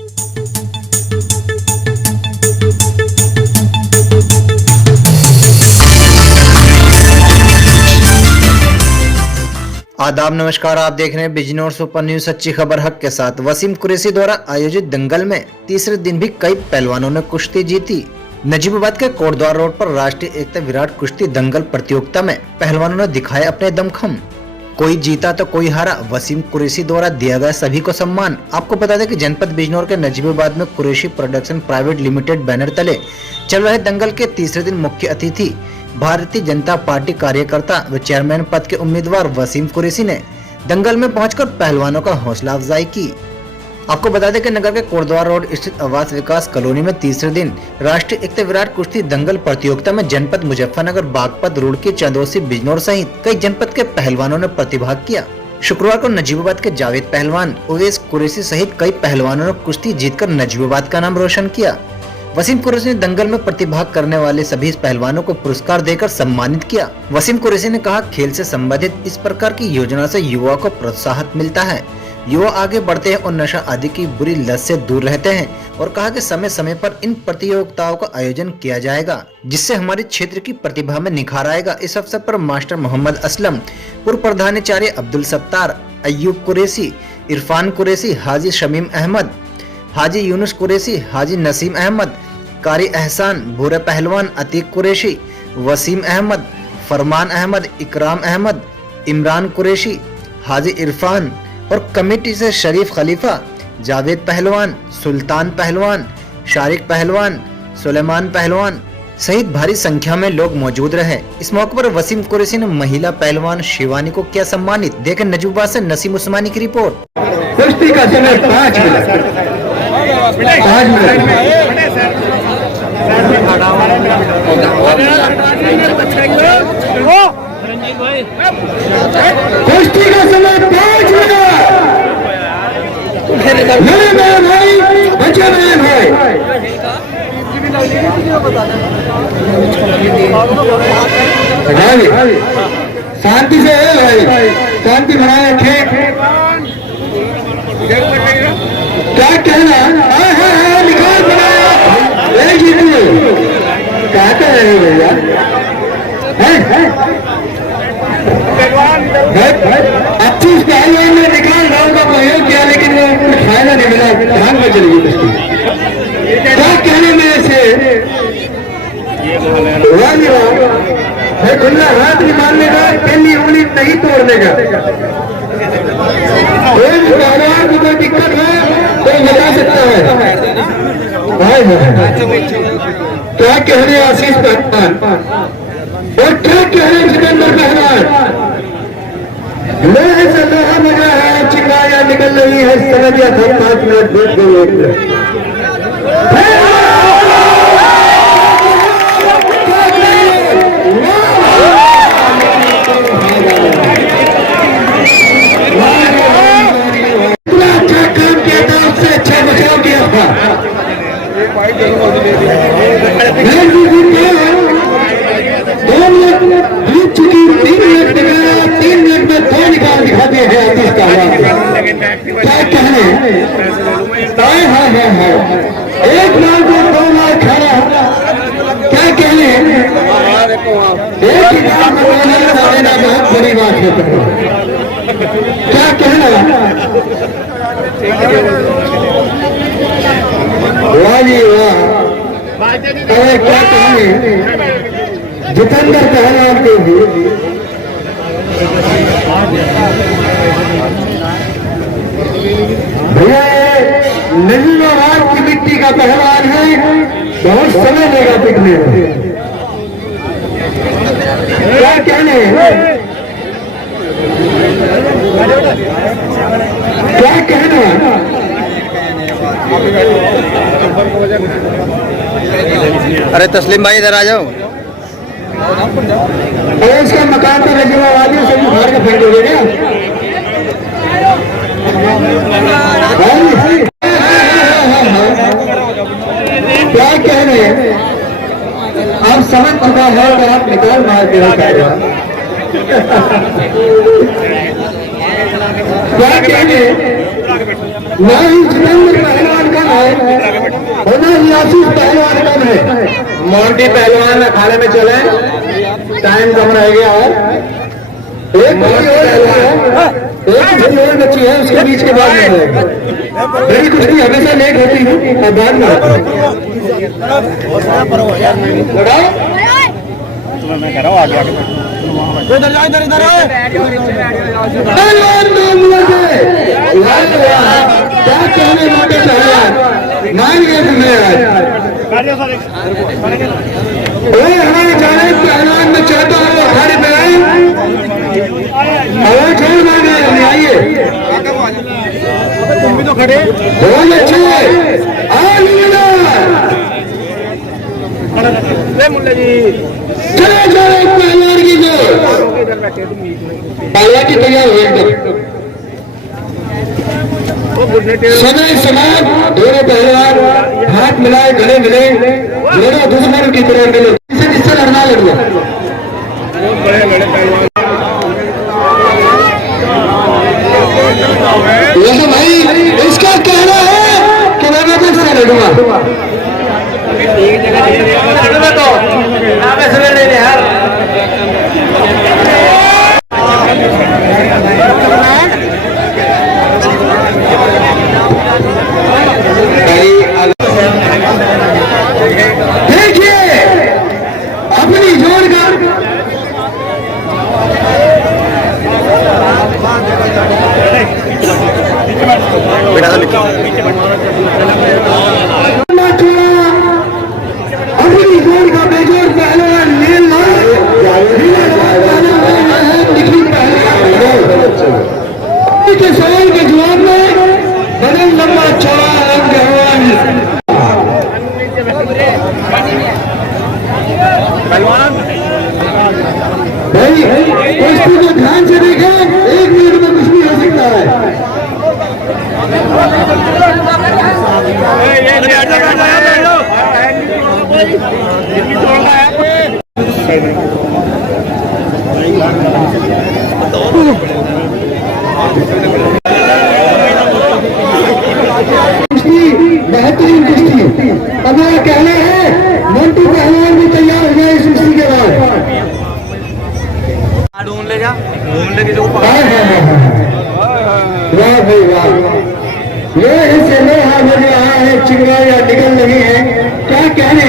आदाब, नमस्कार। आप देख रहे हैं बिजनौर सुपर न्यूज, सच्ची खबर हक के साथ। वसीम कुरैशी द्वारा आयोजित दंगल में तीसरे दिन भी कई पहलवानों ने कुश्ती जीती। नजीबाबाद के कोटद्वार रोड पर राष्ट्रीय एकता विराट कुश्ती दंगल प्रतियोगिता में पहलवानों ने दिखाए अपने दमखम। कोई जीता तो कोई हारा। वसीम कुरैशी द्वारा दिया गया सभी को सम्मान। आपको बता दें कि जनपद बिजनौर के नजीबाबाद में Qureshi production private limited banner तले चल रहे दंगल के तीसरे दिन मुख्य अतिथि भारतीय जनता पार्टी कार्यकर्ता व चेयरमैन पद के उम्मीदवार वसीम कुरैशी ने दंगल में पहुंचकर पहलवानों का हौसला अफजाई की। आपको बता दें कि नगर के कोटद्वार रोड स्थित आवास विकास कॉलोनी में तीसरे दिन राष्ट्रीय एकता विराट कुश्ती दंगल प्रतियोगिता में जनपद मुजफ्फरनगर, बागपत, रुड़की, चंदौसी, बिजनौर सहित कई जनपद के पहलवानों ने प्रतिभाग किया। शुक्रवार को नजीबाबाद के जावेद पहलवान, उवैस कुरैशी सहित कई पहलवानों ने कुश्ती जीतकर नजीबाबाद का नाम रोशन किया। वसीम कुरैशी ने दंगल में प्रतिभाग करने वाले सभी पहलवानों को पुरस्कार देकर सम्मानित किया। वसीम कुरैशी ने कहा, खेल से संबंधित इस प्रकार की योजना से युवा को प्रोत्साहन मिलता है। युवा आगे बढ़ते हैं और नशा आदि की बुरी लत से दूर रहते हैं और कहा कि समय समय पर इन प्रतियोगिताओं का आयोजन किया जाएगा, जिससे हमारे क्षेत्र की प्रतिभा में निखार आएगा। इस अवसर पर मास्टर मोहम्मद असलम, पूर्व प्रधानाचार्य अब्दुल सत्तार, अय्यूब कुरैशी, इरफान कुरैशी, हाजी शमीम अहमद, हाजी यूनुस कुरैशी, हाजी नसीम अहमद, कारी एहसान, भूरे पहलवान अतीक कुरैशी, वसीम अहमद, फरमान अहमद, इकराम अहमद, इमरान कुरैशी, हाजी इरफान और कमेटी से शरीफ खलीफा, जावेद पहलवान, सुल्तान पहलवान, शारिक पहलवान, सुलेमान पहलवान सहित भारी संख्या में लोग मौजूद रहे। इस मौके पर वसीम कुरैशी ने महिला पहलवान शिवानी को किया सम्मानित। देखें नजीबाबाद से नसीम उस्मानी की रिपोर्ट। कुश्ती का समय 5 मिनट। कुश्ती का समय 5 मिनट। मेरे भाई, बच्चे मेरे भाई, शांति से है भाई, शांति बनाए रखें। क्या कहना है? निकाल बनाया क्या कह रहे हो भैया? 25 पहलवान ने निकाल राउंड का प्रयोग किया, लेकिन वो कुछ फायदा नहीं मिला। ध्यान में चलेगी कुश्ती। क्या कहने में से खुला हाथ नहीं मारने का, पहली उंगली नहीं तोड़ने का। पहलवान को कोई दिक्कत है तो बता सकता है। भाई क्या कह रहे आशीष पहलवान और क्या कह रहे सिकंदर पहलवान? लोहे से लोहा लगा है, चिंगारियां निकल रही है, समझ गया था। 5 मिनट बीत गए, 1 मिनट। क्या कहने? एक लाख में 2 लाख खड़ा। क्या कहने? एक लाख में 2 लाख देना बहुत बड़ी बात है। क्या कहना? वाह जी वाह। अरे क्या कहने? जितेंद्र पहलवान के भी भैया नजीबाबाद की मिट्टी का पहलवान है, बहुत समय लेगा टिकने में। क्या कहने? क्या कहना? अरे तस्लीम भाई इधर आ जाओ। अरे इसका मकान तो नजीबाबादियों से उखाड़ के फेंक दोगे क्या? क्या कह रहे हैं? आप समझ चुका है कि आप निकाल मार के रखा है। क्या कह रहे हैं? ना ही जितेंद्र पहलवान का कम है होना ही आशीष पहलवान कम है। मोंटी पहलवान अखाड़े में चले, टाइम कम रह गया और एक घड़ी और बच्ची है, उसके बीच के बाद नहीं कुछ नहीं, हमेशा लेट होती है और बाद में मैं कह रहा हूँ आगे इधर जाओ, इधर इधर क्या कहने लौटे पहलवान मान गए तुम्हें हमारे जाने पहलवान में चाहता हूँ अखाड़े में आए हवा छोड़ मांगे हमें आइए तो खड़े बहुत अच्छे मुल्ला जी चले जाए पहलवान की जो पहलवान की तैयार हो एकदम समय समान दोनों पहलवान हाथ मिलाए गले मिले दोनों दुश्मन की तरह मिले किससे लड़ना लड़ना बड़े बड़े पहलवान ये भाई इसका कहना है कि मैं से लड़ूंगा देखिए अपनी जोड़ का अपनी जोड़ का बेजोड़ पहलवान मेल के सवाल के जवाब में बदल लंबा चौड़ा रंग भाई कुश्ती को ध्यान से देखें, 1 मिनट में कुछ भी हो सकता है। कुश्ती बेहतरीन कुश्ती, अब मेरा कहना है मोंटू पहलवान भी तैयार हो गए इस कुश्ती के बाद। ढूंढ ले जा, ढूंढ ले जो वाह भाई वाह, ये इससे लोहा बज रहा है, चिंगारियां निकल रही है। क्या कहने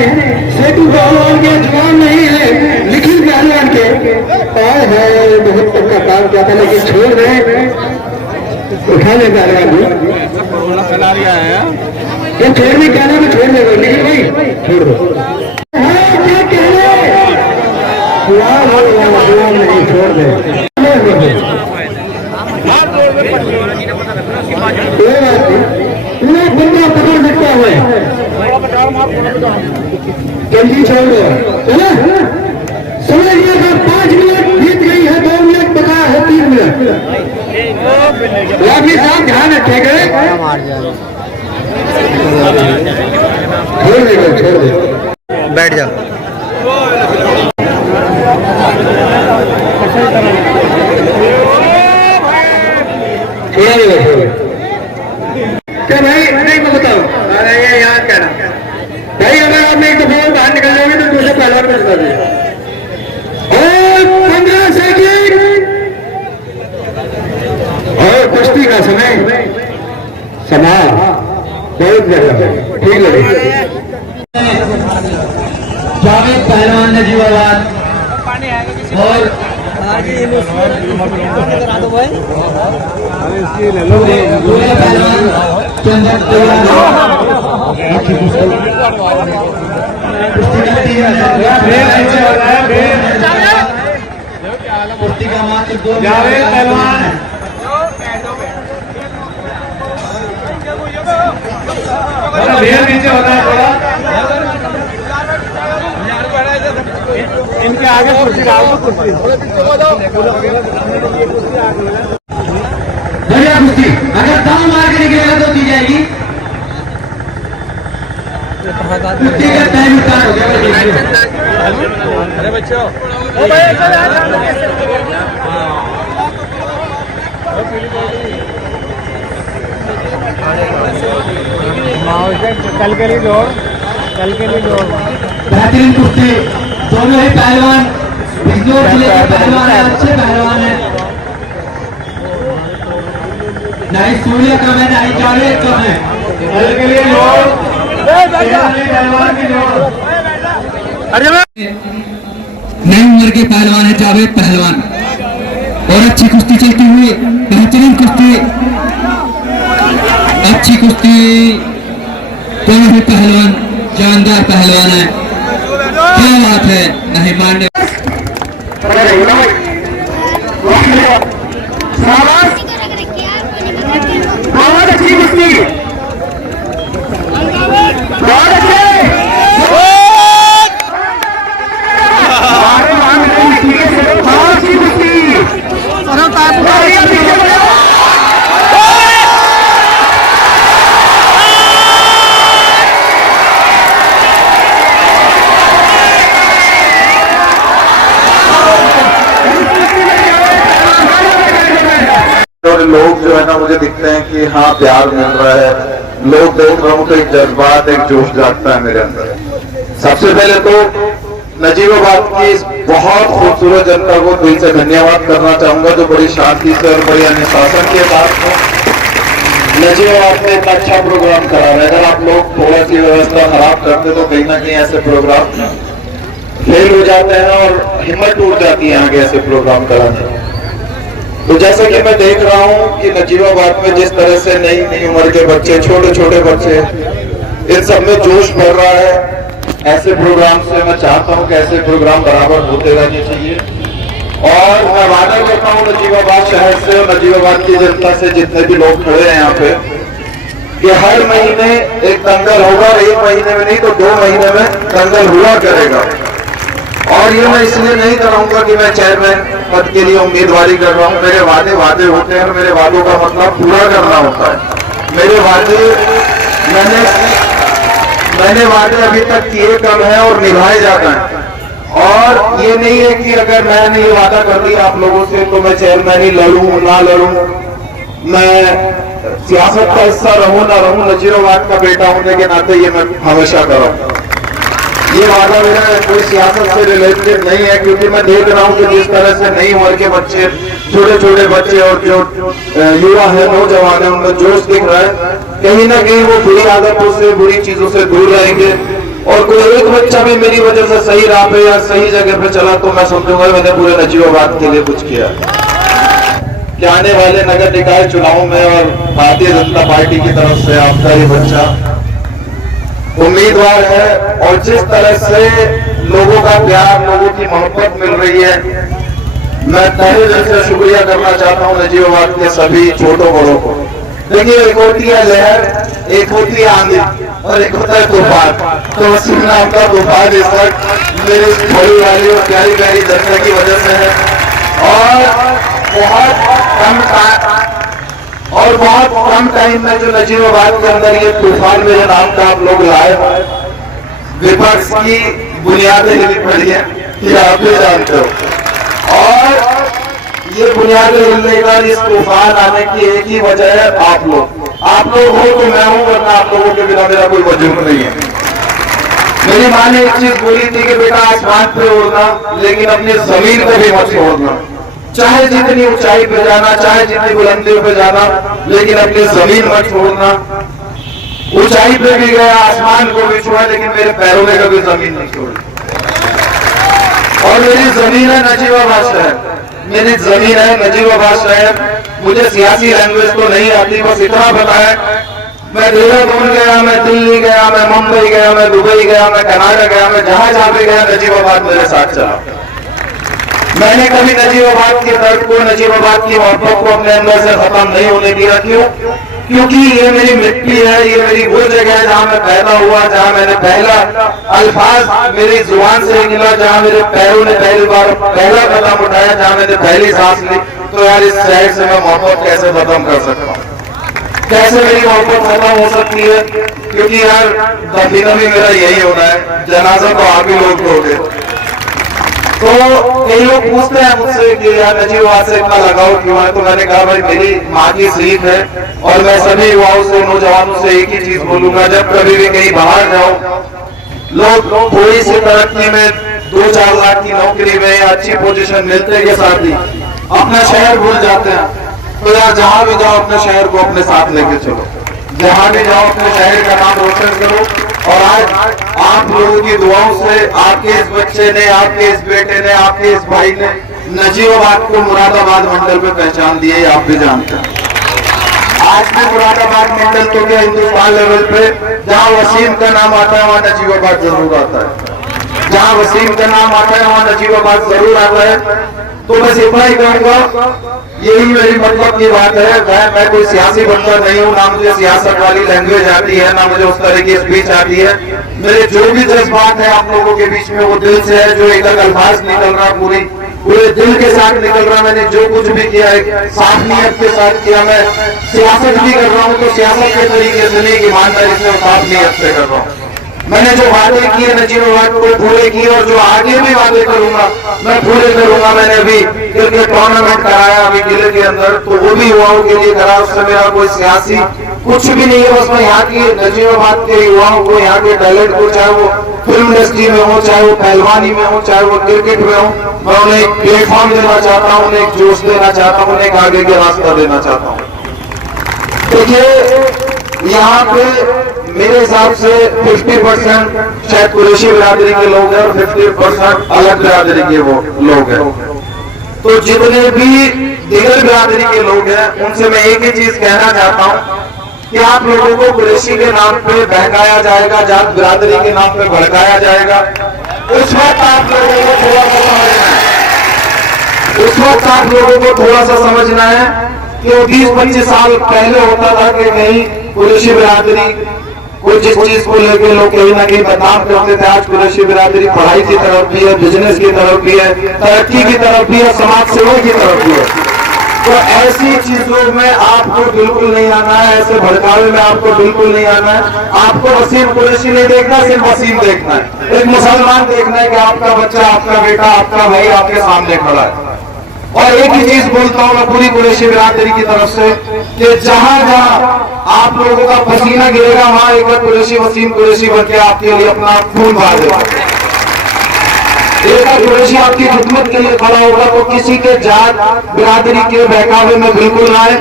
सेतु पहलवान के जवान नहीं है, निखिल पहलवान के पाए है बहुत पक्का काम किया था लेकिन छोड़ रहे उठा ले पहलवान ये छोड़ने कहना में छोड़ देगा निखिल भाई छोड़ दो। क्या कहने नहीं छोड़ दे बंदा पकड़ सकता है, जल्दी छोड़ दो चला समझ गया। 5 मिनट बीत गई है, 2 मिनट बचा है, 3 मिनट वापिस आप ध्यान रखेंगे। छोड़ देगा छोड़ दे बैठ जा। छोड़ा देगा क्या भाई नहीं मैं बताओ अरे ये याद कहना भाई अगर आप एक दफा बाहर निकल जाओगे तो दूसरे पहलवान को जिता देगा। और 15 सेकंड और कुश्ती का समय बहुत ज्यादा ठीक लगे। जावेद पहलवान नजीबाबाद और जावेद पहलवान नीचे होता है थोड़ा, इनके आगे कुर्सी डाल दो, बढ़िया कुश्ती अगर दाम मार के निकलेगा तो दी जाएगी। कुश्ती का टाइम स्टार्ट हो गया। अरे बच्चों कल के लिए जोड़, कल के लिए जोड़। बेहतरीन कुश्ती, दोनों ही पहलवान बिजनौर जिले के पहलवान हैं, अच्छे पहलवान हैं। नहीं सूर्य कम है, नहीं जावेद कम है। कल के लिए जोड़, पहलवान की जोड़। नई उम्र के पहलवान है जावेद पहलवान, और अच्छी कुश्ती चलती हुई, बेहतरीन कुश्ती, अच्छी कुश्ती, दोनों ही पहलवान जानदार पहलवान है। क्या बात है, नहीं मानने बहुत अच्छी कुश्ती, बहुत अच्छे लोग जो है ना मुझे दिखते हैं कि हाँ प्यार मिल रहा है, लोग देख रहा हूँ तो एक जज्बात, एक जोश जागता है मेरे अंदर। सबसे पहले तो नजीबाबाद की इस बहुत खूबसूरत जनता को दिल से धन्यवाद करना चाहूंगा, जो बड़ी शांति से और बड़ी अनुशासन के साथ नजीबाबाद में इतना अच्छा प्रोग्राम करा रहे हैं। अगर आप लोग थोड़ा सी व्यवस्था खराब करते तो कहीं ना कहीं ऐसे प्रोग्राम फेल हो जाते हैं और हिम्मत टूट जाती है आगे ऐसे प्रोग्राम कराने। तो जैसा कि मैं देख रहा हूँ कि नजीबाबाद में जिस तरह से नई नई उम्र के बच्चे, छोटे छोटे बच्चे, इन सब में जोश बढ़ रहा है। ऐसे प्रोग्राम से मैं चाहता हूँ कि ऐसे प्रोग्राम बराबर होते रहने चाहिए। और मैं वादा करता हूँ नजीबाबाद शहर से और नजीबाबाद की जनता से, जितने भी लोग खड़े हैं यहाँ पे, कि हर महीने एक दंगल होगा। एक महीने में नहीं तो 2 महीने में दंगल हुआ करेगा। और ये मैं इसलिए नहीं कराऊंगा कि मैं चेयरमैन पद के लिए उम्मीदवारी कर रहा हूँ। मेरे वादे वादे होते हैं और मेरे वादों का मतलब पूरा करना होता है। मेरे वादे मैंने वादे अभी तक किए कम है और निभाए जाते हैं। और ये नहीं है कि अगर मैंने ये वादा कर दिया आप लोगों से तो मैं चेयरमैन ही लड़ूं ना लड़ूं, मैं सियासत का हिस्सा रहूं ना रहूं, नजीबाबाद का बेटा होने के नाते ये मैं हमेशा करूं। ये वादा मेरा कोई सियासत से रिलेटेड नहीं है, क्योंकि मैं देख रहा हूँ कि जिस तरह से नई उम्र के बच्चे, छोटे छोटे बच्चे और जो युवा है, नौजवान है, उनमें जोश दिख रहा है। कहीं ना कहीं वो बुरी आदतों से, बुरी चीजों से दूर रहेंगे। और कोई एक बच्चा भी मेरी वजह से सही राह पे या सही जगह पे चला तो मैं समझूंगा मैंने पूरे नजीबाबाद के लिए कुछ किया। कि आने वाले नगर निकाय चुनाव में और भारतीय जनता पार्टी की तरफ से आपका ये बच्चा उम्मीदवार है, और जिस तरह से लोगों का प्यार, लोगों की मोहब्बत मिल रही है, मैं तहे दिल से शुक्रिया करना चाहता हूं नजीबाबाद के सभी छोटों बड़ों को। देखिए, एक होती है लहर, एक होती है आंधी और एक होता है तूफान। तो वसीम नाम का तूफान इस वक्त मेरी बड़ी वाली और प्यारी प्यारी जनता की वजह से है। और बहुत कम टाइम में जो नजीबाबाद के अंदर ये तूफान मेरे नाम का आप लोग लाए, विपक्ष की बुनियादें हिली पड़ी है, ये आप भी जानते हो। और ये बुनियादें हिलने का, इस तूफान आने की एक ही वजह है आप लोग हो तो मैं हूं, वरना आप लोगों के बिना मेरा कोई वजूद नहीं है। मेरी माँ ने एक चीज बोली थी कि बेटा आसमान पे उड़ना, लेकिन अपनी जमीन पे भी मत छोड़ना। चाहे जितनी ऊंचाई पे जाना, चाहे जितनी बुलंदियों पे जाना, लेकिन अपनी जमीन मत छोड़ना। ऊंचाई पे भी गया, आसमान को भी छोड़ा, लेकिन मेरे पैरों ने कभी जमीन नहीं छोड़ी। और मेरी जमीन है नजीबाबाद शहर, मेरी जमीन है नजीबाबाद शहर। मुझे सियासी लैंग्वेज तो नहीं आती, बस इतना पता है मैं देहरादून गया, मैं दिल्ली गया, मैं मुंबई गया, मैं दुबई गया, मैं कनाडा गया, मैं जहां भी गया, नजीबाबाद मेरे साथ चला। मैंने कभी नजीबाबाद के दर्द को, नजीबाबाद की मोहब्बत को अपने अंदर से खत्म नहीं होने दिया। क्यों? क्योंकि ये मेरी मिट्टी है, ये मेरी वो जगह है जहां मैं पैदा हुआ, जहां मैंने पहला अल्फाज मेरी जुबान से निकला, जहां मेरे पैरों ने पहली बार पहला कदम उठाया, जहां मैंने पहली सांस ली। तो यार इस शहर से मैं मोहब्बत कैसे खत्म कर सकता हूँ? कैसे मेरी मोहब्बत खत्म हो सकती है? क्योंकि यार दफीना भी मेरा यही होना है, जनाजा तो आप ही लोग दोगे। तो कई लोग पूछते हैं मुझसे कि यार नजीबाबाद से इतना लगाव क्यों है, तो मैंने कहा भाई मेरी माँ की सीख है और मैं सभी युवाओं से, नौजवानों से एक ही चीज बोलूंगा, जब कभी भी कहीं बाहर जाओ, लोग थोड़ी सी तरक्की में 2-4 लाख की नौकरी में या अच्छी पोजीशन मिलते के साथ ही अपना शहर भूल जाते हैं। तो यार जहां भी जाओ अपने शहर को अपने साथ लेके चलो, जहां भी जाओ अपने शहर का नाम रोशन करो। और आज आप लोगों की दुआओं से आपके इस बच्चे ने, आपके इस बेटे ने, आपके इस भाई ने नजीबाबाद को मुरादाबाद मंडल में पहचान दी है, आप भी जानते हैं। आज भी मुरादाबाद मंडल तो क्या हिंदुस्तान लेवल पे जहां वसीम का नाम आता है वहां नजीबाबाद जरूर आता है, जहां वसीम का नाम आता है वहां नजीबाबाद जरूर आता है। तो बस इतना ही कहूंगा, यही मेरी मतलब की बात है। मैं कोई सियासी बंदा नहीं हूँ, ना मुझे सियासत वाली लैंग्वेज आती है, ना मुझे उस तरह की स्पीच आती है। मेरे जो भी जज्बात है आप लोगों के बीच में वो दिल से है, जो एक अल्फाज निकल रहा पूरे दिल के साथ निकल रहा। मैंने जो कुछ भी किया है साफ नीयत के साथ किया। मैं सियासत भी कर रहा हूँ तो सियासत के तरीके से नहीं, ईमानदारी से, साफ नीयत से कर रहा हूँ। मैंने जो वादे किए नजीबाबाद को पूरे किए और जो आगे भी वादे करूंगा मैं पूरे करूंगा। मैंने अभी क्रिकेट टूर्नामेंट कराया अभी किले के अंदर, तो वो भी युवाओं के लिए करा, उससे मेरा कोई सियासी कुछ भी नहीं है। बस मैं यहाँ की नजीबाबाद के युवाओं को, यहाँ के टैलेंट को, चाहे वो फिल्म इंडस्ट्री में हो, चाहे वो पहलवानी में हो, चाहे वो क्रिकेट में हो, मैं उन्हें एक प्लेटफॉर्म देना चाहता हूँ, उन्हें एक जोश देना चाहता हूँ, उन्हें एक आगे के रास्ता देना चाहता हूँ। देखिए यहाँ पे मेरे हिसाब से 50% शायद कुरैशी बिरादरी के लोग हैं और 50% अलग बिरादरी के वो लोग हैं। तो जितने भी दिगर बिरादरी के लोग हैं उनसे मैं एक ही चीज कहना चाहता हूँ कि आप लोगों को कुरैशी के नाम पे बहकाया जाएगा, जात बिरादरी के नाम पे भड़काया जाएगा। उस वक्त आप लोगों को थोड़ा सा समझना है, उस वक्त आप लोगों को थोड़ा सा समझना है कि 20-25 साल पहले होता था कि नहीं कुरैशी बिरादरी कोई जिस चीज को लेकर लोग कहीं ना कहीं बदनाम करते थे। आज कुरैशी बिरादरी पढ़ाई की तरफ भी है, बिजनेस की तरफ भी है, तरक्की की तरफ भी है, समाज सेवा की तरफ भी है। तो ऐसी चीजों में आपको बिल्कुल नहीं आना है, ऐसे भड़कावे में आपको बिल्कुल नहीं आना है। आपको वसीम कुरैशी नहीं देखना, सिर्फ वसीम देखना है, एक मुसलमान देखना है कि आपका बच्चा, आपका बेटा, आपका भाई आपके सामने खड़ा है। और एक ही चीज बोलता हूँ मैं पूरी कुरैशी बिरादरी की तरफ से कि जहां जहां आप लोगों का पसीना गिरेगा वहां एक कुरैशी वसीम कुरैशी बनके आपके लिए अपना खून बहा देगा। एक कुरैशी आपकी खिदमत के लिए खड़ा होगा। तो किसी के जात बिरादरी के बहकावे में बिल्कुल आए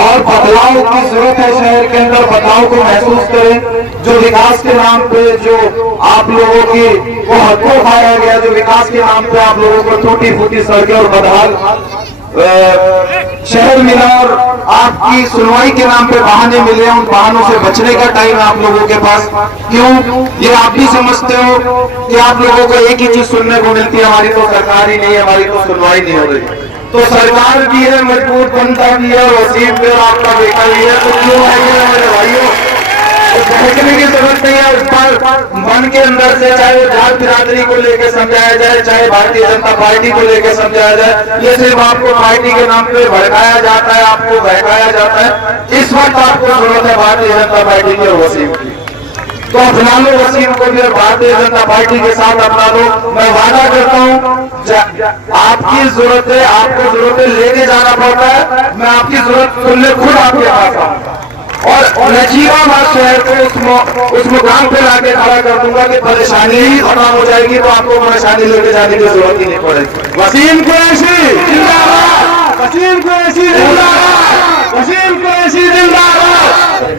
और बदलाव की जरूरत है। शहर के अंदर बदलाव को महसूस करें। जो विकास के नाम पे जो आप लोगों की वो हकों खाया गया, जो विकास के नाम पे आप लोगों को टूटी फूटी सड़कें और बदहाल शहर मिला और आपकी सुनवाई के नाम पे बहाने मिले, उन बहानों से बचने का टाइम है आप लोगों के पास। क्यों? ये आप भी समझते हो कि आप लोगों को एक ही चीज सुनने को मिलती है, हमारी तो सरकार ही नहीं है, हमारी तो सुनवाई नहीं हो रही। तो सरकार भी है, मजबूत बनता भी है, वसीम भी और आपका बेटा भी है। तो क्यों आइए मेरे भाइयों, बहकने की जरूरत नहीं है। उस पर मन के अंदर से चाहे वो जात बिरादरी को लेकर समझाया जाए, चाहे भारतीय जनता पार्टी को लेकर समझाया जाए, ये सिर्फ आपको पार्टी के नाम पे भड़काया जाता है, आपको बहकाया जाता है। इस वक्त आपको जरूरत है भारतीय जनता पार्टी के वसीम की। तो अपना लो वसीम को भी और भारतीय जनता पार्टी के साथ अपना लो। मैं वादा करता हूँ आपकी जरूरत है, आपको जरूरत है, लेके जाना पड़ता है। मैं आपकी जरूरत सुनने खुद आपके पास आऊंगा और नजीबाबाद शहर को उस मुकाम पे लाके खड़ा कर दूंगा कि परेशानी ही खत्म हो जाएगी। तो आपको परेशानी लेके जाने की जरूरत ही नहीं पड़ेगी। वसीम कुरैशी जिंदाबाद, वसीम कुरैशी जिंदाबाद, वसीम कुरैशी जिंदाबाद।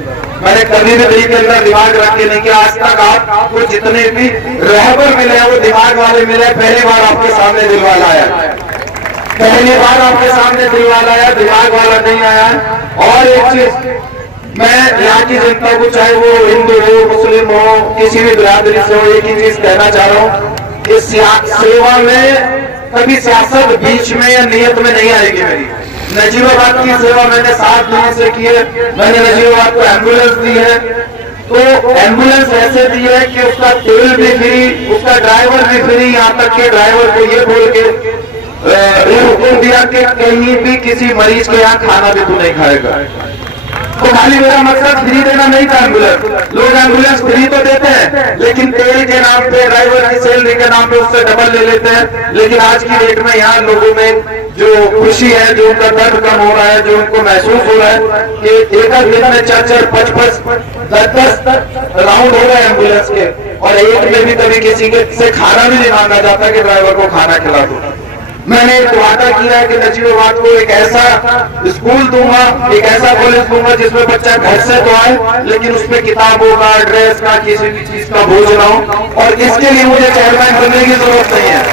मैंने कभी भी दिल के अंदर दिमाग रख के नहीं किया। आज तक आपको जितने भी रहबर मिले वो दिमाग वाले मिले। पहली बार आपके सामने दिल वाला आया, पहली बार आपके सामने दिल वाला आया, दिमाग वाला नहीं आया। और एक चीज मैं यहाँ की जनता को, चाहे वो हिंदू हो, मुस्लिम हो, किसी भी बिरादरी से हो, एक ही चीज कहना चाह रहा हूँ, इस सेवा में कभी सियासत बीच में या नियत में नहीं आएगी मेरी। नजीबाबाद की सेवा मैंने 7 दिन से की है। मैंने नजीबाबाद को एम्बुलेंस दी है, तो एम्बुलेंस ऐसे दी है कि उसका तेल भी फ्री, उसका ड्राइवर भी फ्री। यहाँ तक के ड्राइवर को ये बोल के हुक्म दिया कि कहीं भी किसी मरीज के यहाँ खाना भी तू नहीं खाएगा। तो खाली मेरा मकसद फ्री देना नहीं था एम्बुलेंस। लोग एम्बुलेंस फ्री तो देते हैं लेकिन तेल के नाम पे, ड्राइवर की सैलरी के नाम पे उससे डबल ले लेते हैं। लेकिन आज की डेट में यहाँ लोगों में जो खुशी है, जो उनका दर्द कम हो रहा है, जो उनको महसूस हो रहा है कि एक दिन में 4-4, 5-5, 10-10 राउंड हो रहे हैं एम्बुलेंस के, और एक में भी कभी किसी के से खाना भी नहीं मांगा जाता कि ड्राइवर को खाना खिला दो। मैंने एक वादा किया है कि नजीबाबाद को एक ऐसा स्कूल दूंगा, एक ऐसा कॉलेज दूंगा जिसमें बच्चा घर से तो आए लेकिन उसमें किताबों का, ड्रेस का, किसी भी चीज का बोझ ना हो। और इसके लिए मुझे चेयरमैन बनने की जरूरत नहीं है,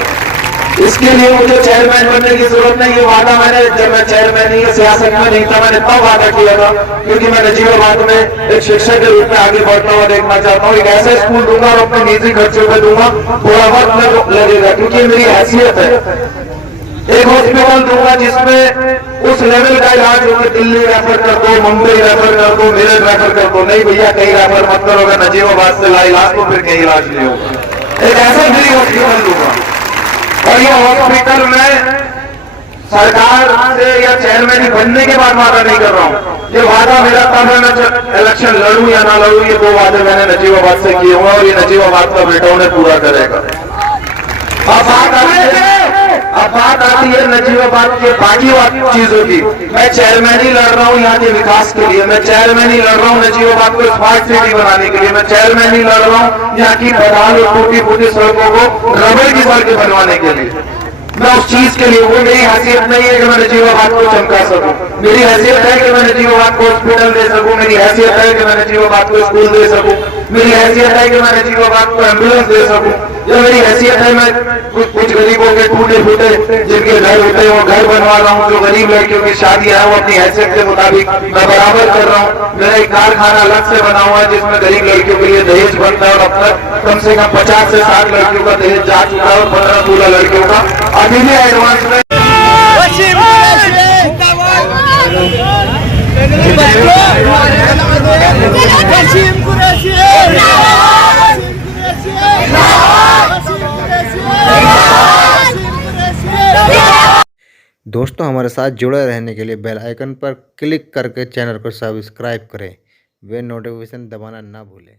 इसके लिए मुझे चेयरमैन बनने की जरूरत नहीं। ये वादा मैंने, जब मैं चेयरमैन नहीं है, सियासत में नहीं था, मैंने तब वादा किया था, क्योंकि मैं नजीबाबाद में एक शिक्षक के रूप में आगे बढ़ता हुआ देखना चाहता हूँ। एक ऐसा स्कूल दूंगा और अपने निजी खर्चों पे दूंगा, थोड़ा वक्त लगेगा क्योंकि मेरी हैसियत है। एक हॉस्पिटल दूंगा जिसमें उस लेवल का इलाज हो कि दिल्ली रेफर कर दो, मुंबई रेफर कर दो, मेरठ रेफर कर दो, नहीं भैया कहीं रेफर मत करो, अगर नजीबाबाद से ला इलाज तो फिर कहीं इलाज नहीं होगा। एक ऐसा फ्री हॉस्पिटल दूंगा, और ये हॉस्पिटल में सरकार से या चेयरमैन बनने के बाद वादा नहीं कर रहा हूँ। ये वादा मेरा था, मैं इलेक्शन लड़ू या ना लड़ू, ये 2 वादे मैंने नजीबाबाद से किए हुए और ये नजीबाबाद का बेटा उन्हें पूरा करेगा। अब बात आती है नजीबाबाद के बाकी चीजों की। मैं चेयरमैन ही लड़ रहा हूँ यहाँ के विकास के लिए, मैं चेयरमैन ही लड़ रहा हूँ नजीबाबाद को स्मार्ट सिटी बनाने के लिए, मैं चेयरमैन ही लड़ रहा हूँ यहाँ की बदहाल और टूटी फूटी सड़कों को रबड़ की सड़कें बनवाने के लिए। मैं उस चीज के लिए, वो मेरी हैसियत नहीं है कि मैं नजीबाबाद को चमका सकूं, मेरी हैसियत है कि मैं नजीबाबाद को हॉस्पिटल दे सकूं, मेरी हैसियत है कि मैं नजीबाबाद को स्कूल दे सकूं, मेरी हैसियत है कि मैं नजीबाबाद को एम्बुलेंस दे सकूं, या मेरी हैसियत है मैं कुछ गरीबों के टूटे फूटे जिनके घर होते हैं वो घर बनवा रहा हूँ, जो गरीब लड़कियों की शादियां है वो अपनी हैसियत के मुताबिक मैं बराबर कर रहा हूँ। मेरा एक कारखाना अलग से बना हुआ है जिसमें गरीब लड़कियों के लिए दहेज बनता है, और अब तक कम से कम 50 से 60 लड़कियों का दहेज जा चुका है, और 15-16 लड़कियों का अभी भी एडवांस में। दोस्तों हमारे साथ जुड़े रहने के लिए बेल आइकन पर क्लिक करके चैनल को सब्सक्राइब करें, वे नोटिफिकेशन दबाना ना भूलें।